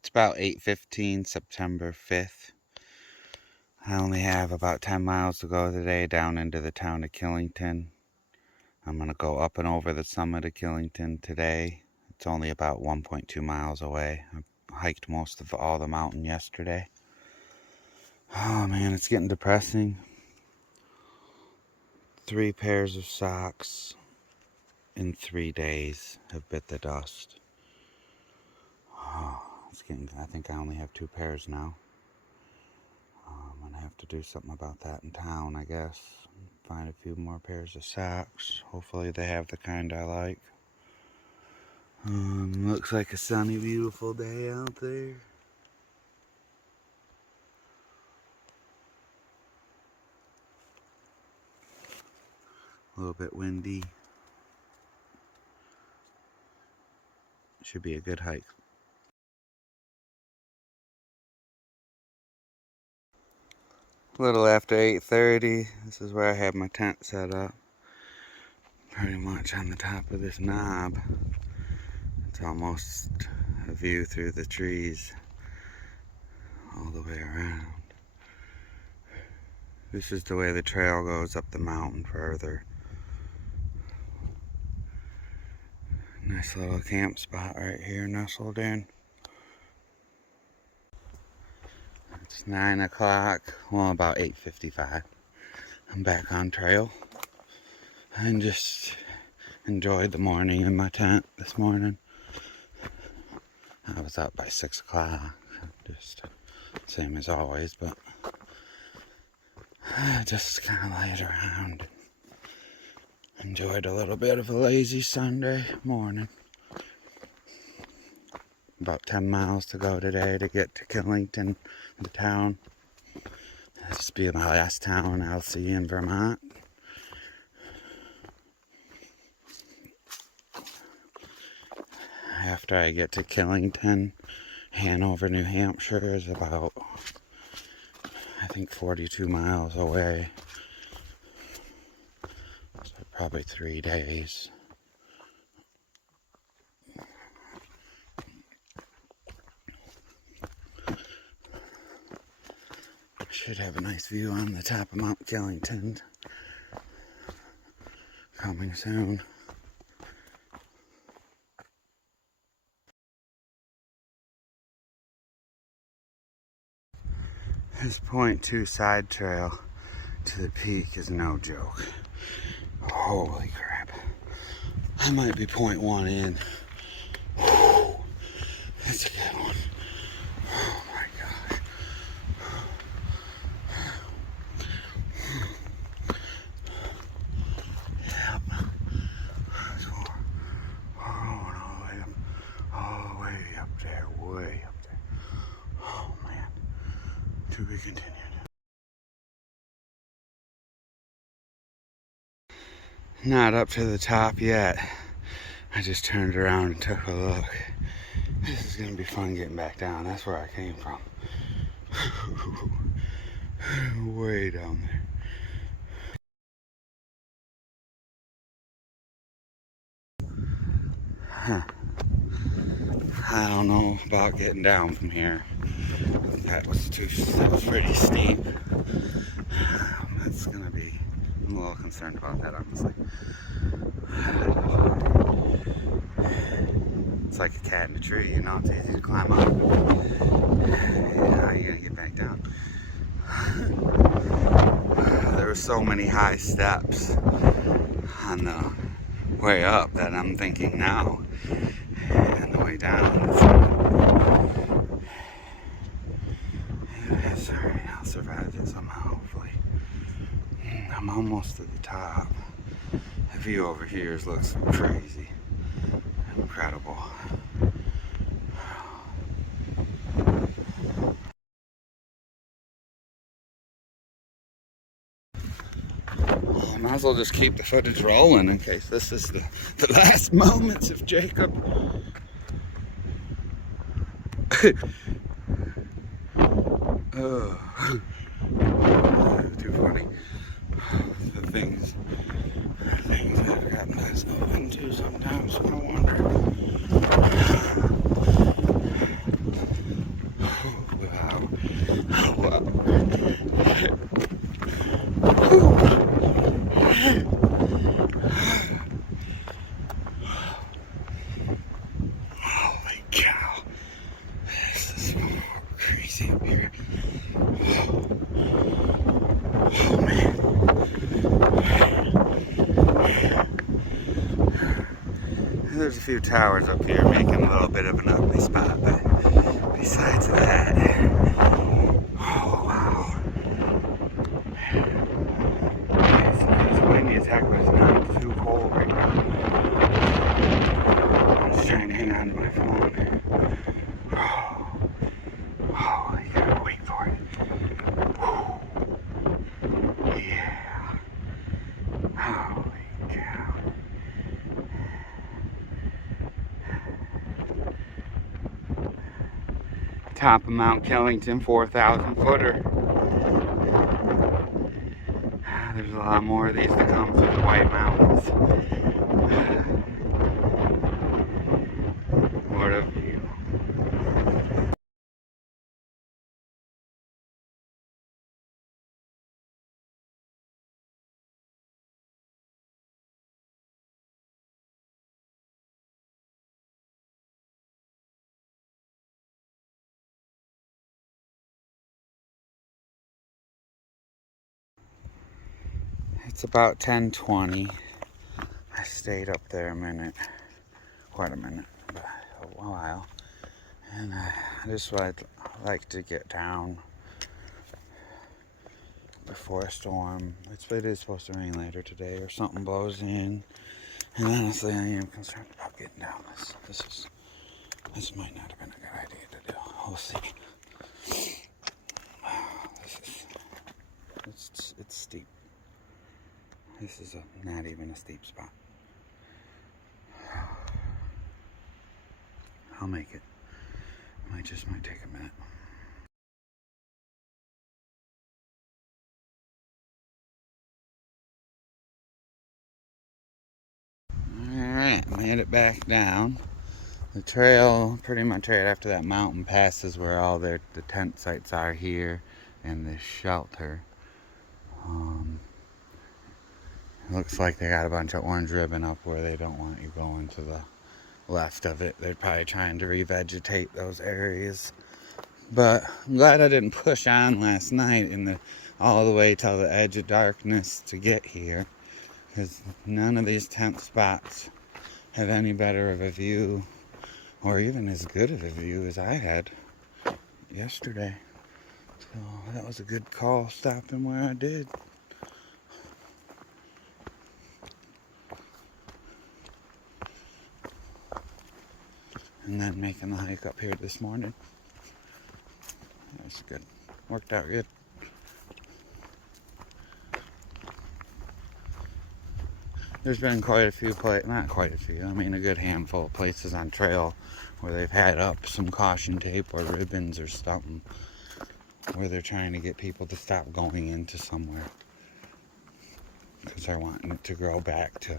It's about 8:15, September 5th. I only have about 10 miles to go today down into the town of Killington. I'm going to go up and over the summit of Killington today. It's only about 1.2 miles away. I hiked most of all the mountain yesterday. Oh man, it's getting depressing. 3 pairs of socks in 3 days have bit the dust. Oh, it's getting, I think I only have 2 pairs now. I'm gonna have to do something about that in town, I guess. Find a few more pairs of socks. Hopefully they have the kind I like. Looks like a sunny, beautiful day out there. A little bit windy. Should be a good hike. A little after 8:30. This is where I have my tent set up. Pretty much on the top of this knob. It's almost a view through the trees all the way around. This is the way the trail goes up the mountain further. Nice little camp spot right here nestled in. It's 9 o'clock, well about 8:55. I'm back on trail and just enjoyed the morning in my tent this morning. I was up by 6 o'clock, just same as always, but I just kind of laid around. Enjoyed a little bit of a lazy Sunday morning. About 10 miles to go today to get to Killington, the town. This will be my last town I'll see in Vermont. After I get to Killington, Hanover, New Hampshire is about, I think, 42 miles away. So probably 3 days. Should have a nice view on the top of Mount Killington. Coming soon. This .2 side trail to the peak is no joke. Holy crap. I might be .1 in. Whew. That's a good one. Oh my gosh. Yep. All the way up there, way up there. Oh man. To be continued. Not up to the top yet. I just turned around and took a look. This is gonna be fun getting back down. That's where I came from. Way down there. Huh. I don't know about getting down from here. That was pretty steep. That's gonna be, I'm a little concerned about that, honestly. It's like a cat in a tree, you know, it's easy to climb up. Yeah, you gotta get back down. There were so many high steps on the way up that I'm thinking now, and the way down, it's alright, I'll survive it somehow, hopefully. I'm almost to the top. The view over here looks crazy. Incredible. Well, might as well just keep the footage rolling in case this is the last moments of Jacob. Oh, too funny. The things I've gotten myself into sometimes, I wonder. there's a few towers up here making a little bit of an ugly spot, but besides that, oh wow. It's windy as heck, but it's not too cold right now. I'm just trying to hang on to my phone. Oh, you gotta wait for it. Yeah. Holy cow. Top of Mount Killington, 4,000 footer. There's a lot more of these to come through the White Mountains. What a view. It's about 10:20. I stayed up there a minute, quite a minute, but a while. And I just would like to get down before a storm. It is supposed to rain later today or something blows in. And honestly, I am concerned about getting down this might not have been a good idea to do. We'll see. It's steep. This is not even a steep spot. I'll make it. Might take a minute. Alright, made it back down. The trail, pretty much right after that mountain passes where all the tent sites are here and this shelter. Looks like they got a bunch of orange ribbon up where they don't want you going to the left of it. They're probably trying to revegetate those areas. But I'm glad I didn't push on last night all the way till the edge of darkness to get here, because none of these tent spots have any better of a view or even as good of a view as I had yesterday. So that was a good call stopping where I did. And then making the hike up here this morning. That's good. Worked out good. There's been quite a few not quite a few, I mean a good handful of places on trail where they've had up some caution tape or ribbons or something where they're trying to get people to stop going into somewhere because they're wanting it to grow back to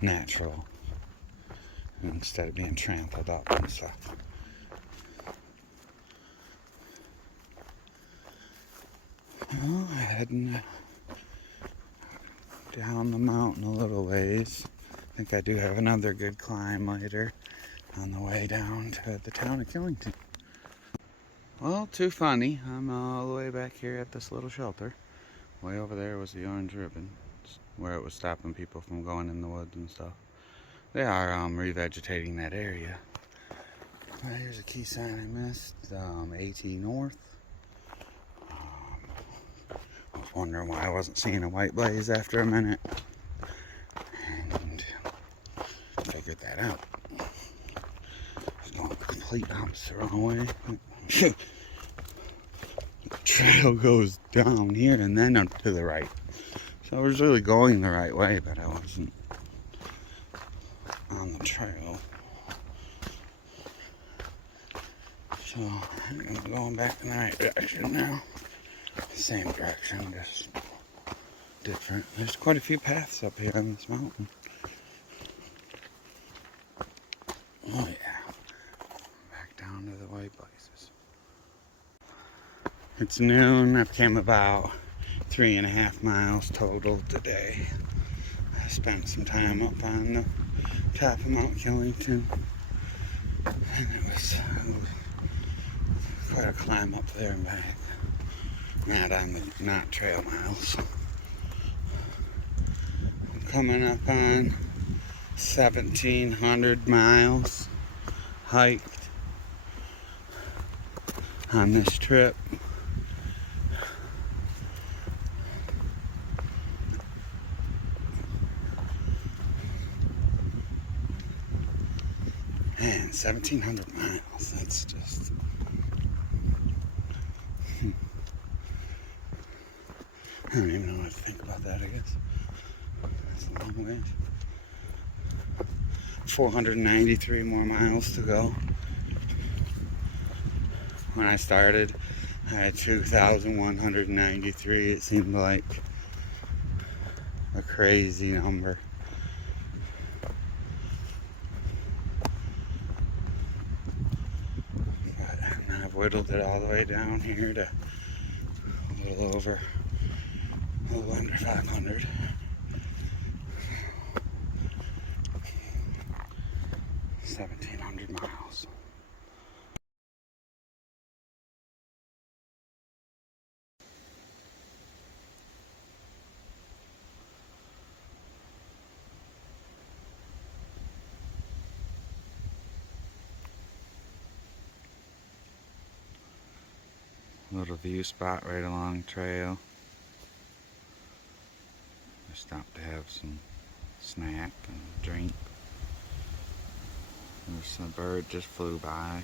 natural instead of being trampled up and stuff. Well, heading down the mountain a little ways. I think I do have another good climb later on the way down to the town of Killington. Well, too funny. I'm all the way back here at this little shelter. Way over there was the orange ribbon where it was stopping people from going in the woods and stuff. They are revegetating that area. Here's a key sign I missed. AT North. I was wondering why I wasn't seeing a white blaze after a minute. And figured that out. I was going the complete opposite wrong way. The trail goes down here and then up to the right. So I was really going the right way, but I wasn't on the trail. So I'm going back in the right direction now. Same direction, just different. There's quite a few paths up here on this mountain. Oh yeah. Back down to the white places. It's noon. I've came about 3.5 miles total today. I spent some time up on the top of Mount Killington, and it was quite a climb up there and back. Not trail miles. I'm coming up on 1,700 miles hiked on this trip. Man, 1,700 miles, that's just... I don't even know what to think about that, I guess. That's a long ways. 493 more miles to go. When I started, I had 2,193. It seemed like a crazy number. But I've whittled it all the way down here to a little under 500. Miles. Little view spot right along trail. I stopped to have some snack and drink. There's a bird just flew by. I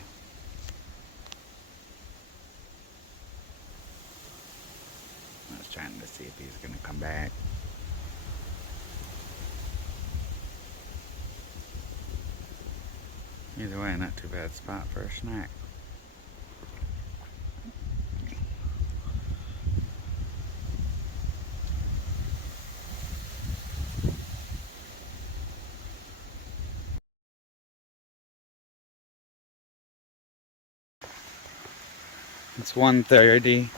was trying to see if he's gonna come back. Either way, not too bad spot for a snack. It's 1:30.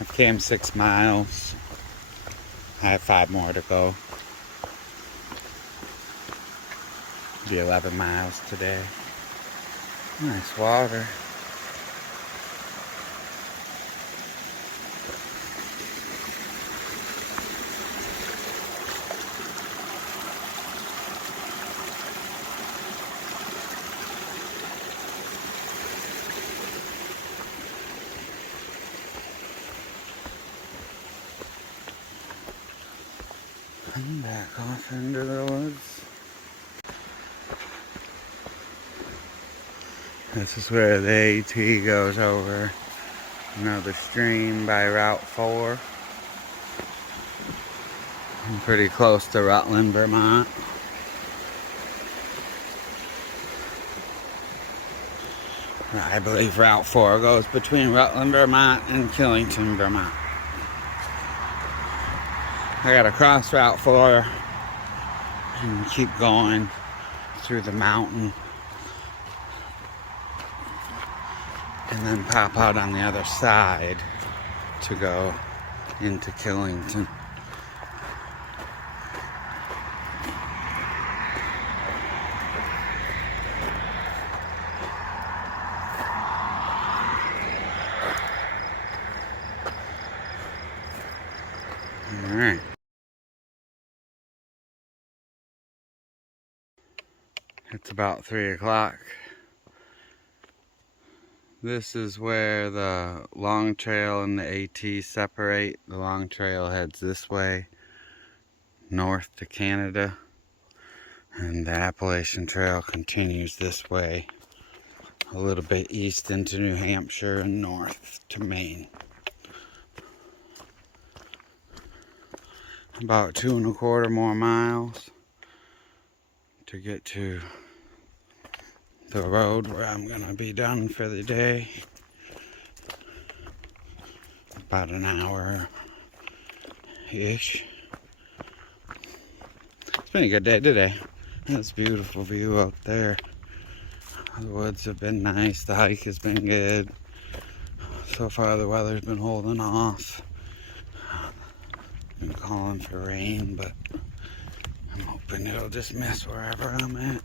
I've came 6 miles. I have 5 more to go. Be 11 miles today. Nice water. I'm back off into the woods. This is where the AT goes over another stream by Route 4. I'm pretty close to Rutland, Vermont. I believe Route 4 goes between Rutland, Vermont and Killington, Vermont. I gotta cross Route 4 and keep going through the mountain and then pop out on the other side to go into Killington. Alright. It's about 3 o'clock. This is where the long trail and the AT separate. The long trail heads this way, north to Canada, and the Appalachian Trail continues this way, a little bit east into New Hampshire and north to Maine. About 2¼ more miles to get to the road where I'm gonna be done for the day. About an hour-ish. It's been a good day today. That's a beautiful view out there. The woods have been nice. The hike has been good. So far the weather's been holding off. Been calling for rain, but I'm hoping it'll just miss wherever I'm at.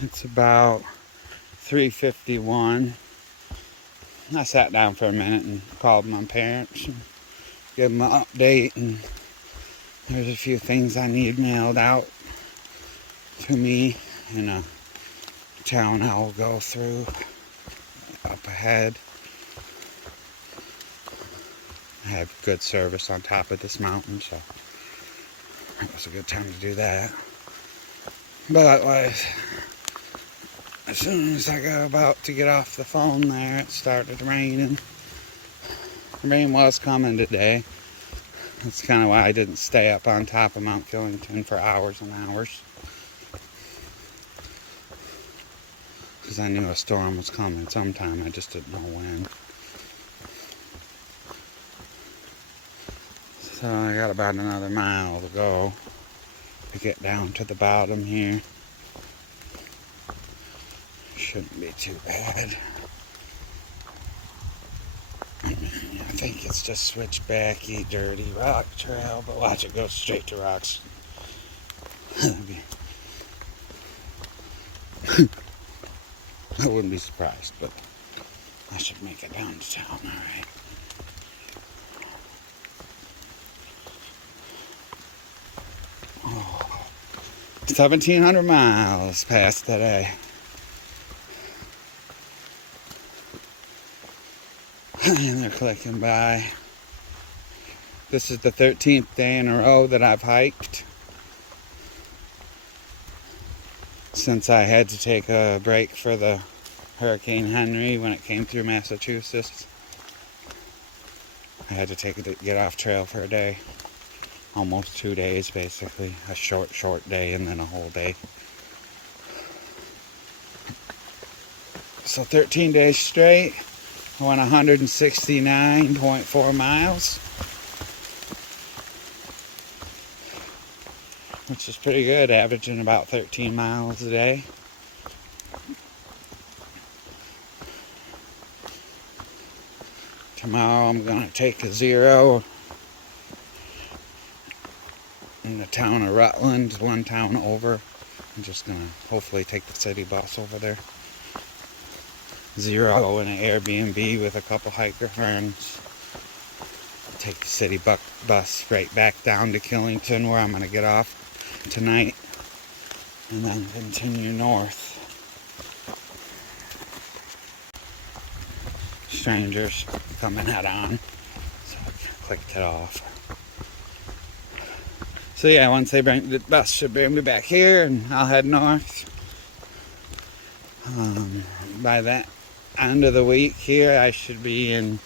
It's about 3:51. I sat down for a minute and called my parents and gave them an update, and there's a few things I need mailed out to me in a town I'll go through up ahead. I have good service on top of this mountain, so it was a good time to do that. But as soon as I got about to get off the phone there, it started raining. The rain was coming today. That's kind of why I didn't stay up on top of Mount Killington for hours and hours. Because I knew a storm was coming sometime, I just didn't know when. So I got about another mile to go to get down to the bottom here. Shouldn't be too bad. I think it's just switchbacky, dirty rock trail, but watch it go straight to rocks. I wouldn't be surprised, but I should make it down to town, alright. Oh, 1,700 miles past today. And they're clicking by. This is the 13th day in a row that I've hiked since I had to take a break for the Hurricane Henry when it came through Massachusetts. I had to take it to get off trail for a day. Almost 2 days, basically. A short day and then a whole day. So 13 days straight. I went 169.4 miles, which is pretty good, averaging about 13 miles a day. Tomorrow I'm going to take a 0 in the town of Rutland, one town over. I'm just going to hopefully take the city bus over there. 0 in an Airbnb with a couple hiker friends. Take the city bus right back down to Killington, where I'm going to get off tonight, and then continue north. Strangers coming head on, so I clicked it off. So yeah, once they bring the bus, should bring me back here, and I'll head north. By that end of the week here, I should be in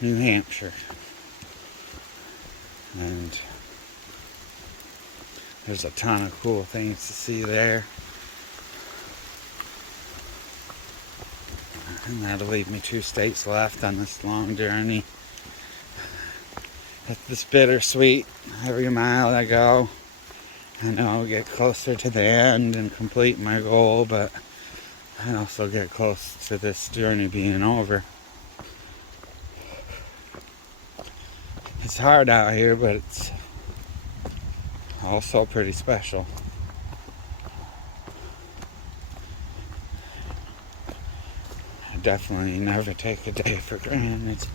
New Hampshire, and there's a ton of cool things to see there, and that'll leave me 2 states left on this long journey. It's bittersweet. Every mile I go, I know I'll get closer to the end and complete my goal, but I also get close to this journey being over. It's hard out here, but it's also pretty special. I definitely never take a day for granted.